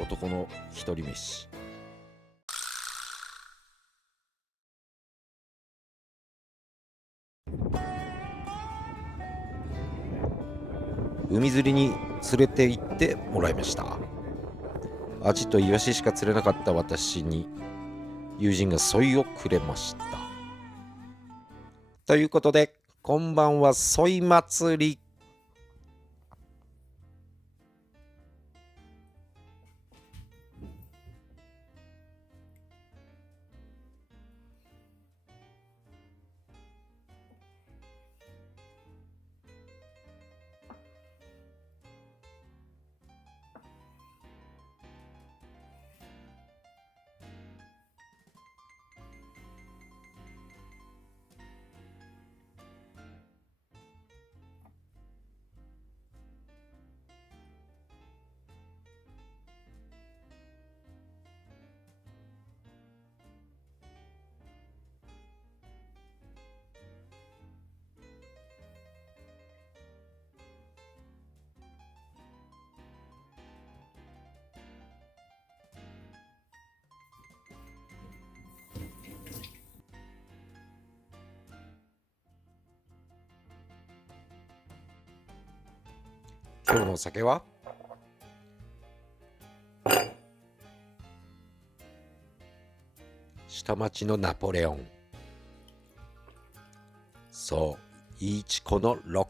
男の一人飯。海釣りに連れて行ってもらいました。アジとイワシしか釣れなかった私に友人がソイをくれました。ということで、こんばんは、ソイ祭り。今日のお酒は下町のナポレオン、そうイーチコのロッ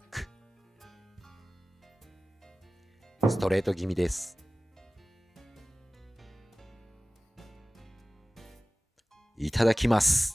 ク、ストレート気味です。いただきます。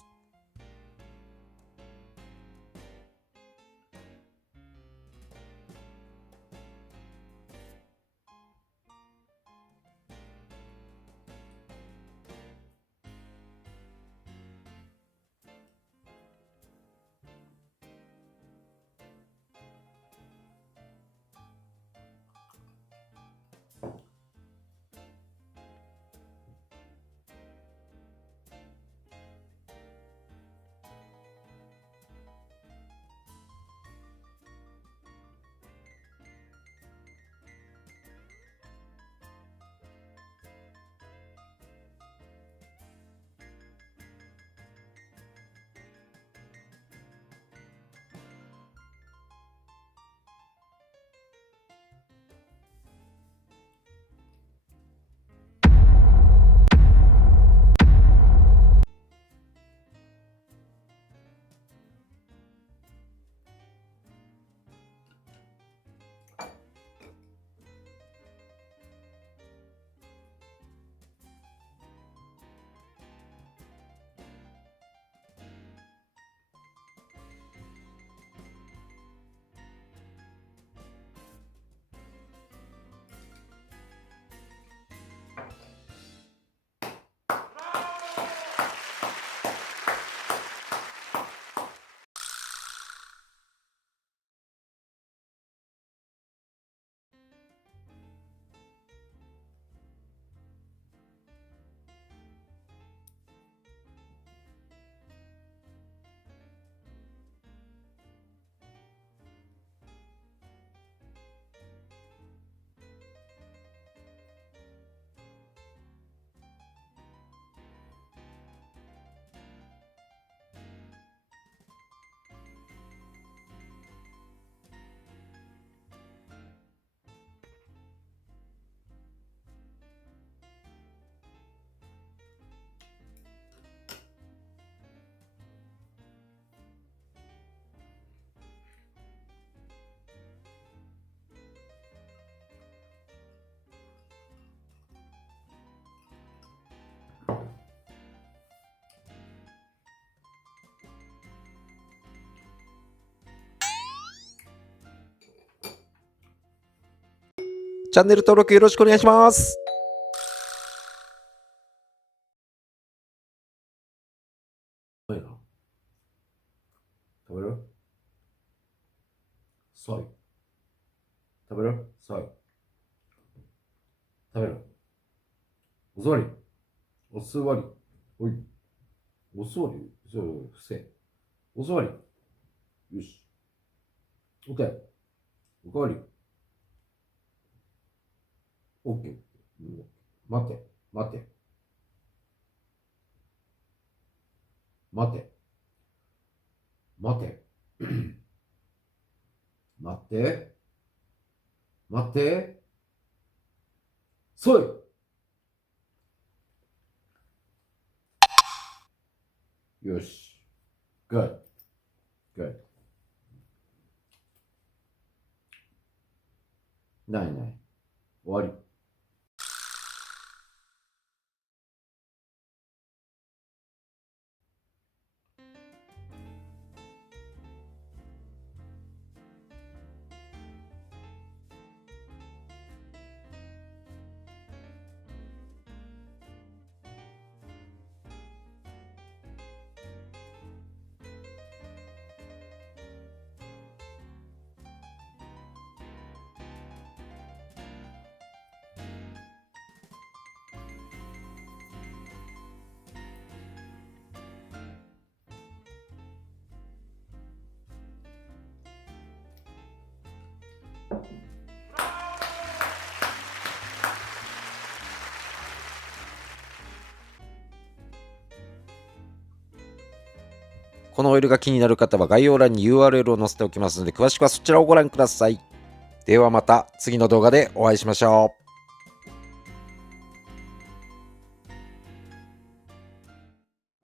チャンネル登録よろしくお願いします。食べるソイ。食べるソイ。食べるお座り。お座り。おい。お座り。そう、伏せ。お座り。よし。お手。おかわり。オッケー。待て、待て。待て。待て。待って。待って。そい。よし。Good. Good. ないない。終わり。このオイルが気になる方は概要欄に URL を載せておきますので、詳しくはそちらをご覧ください。ではまた次の動画でお会いしましょう。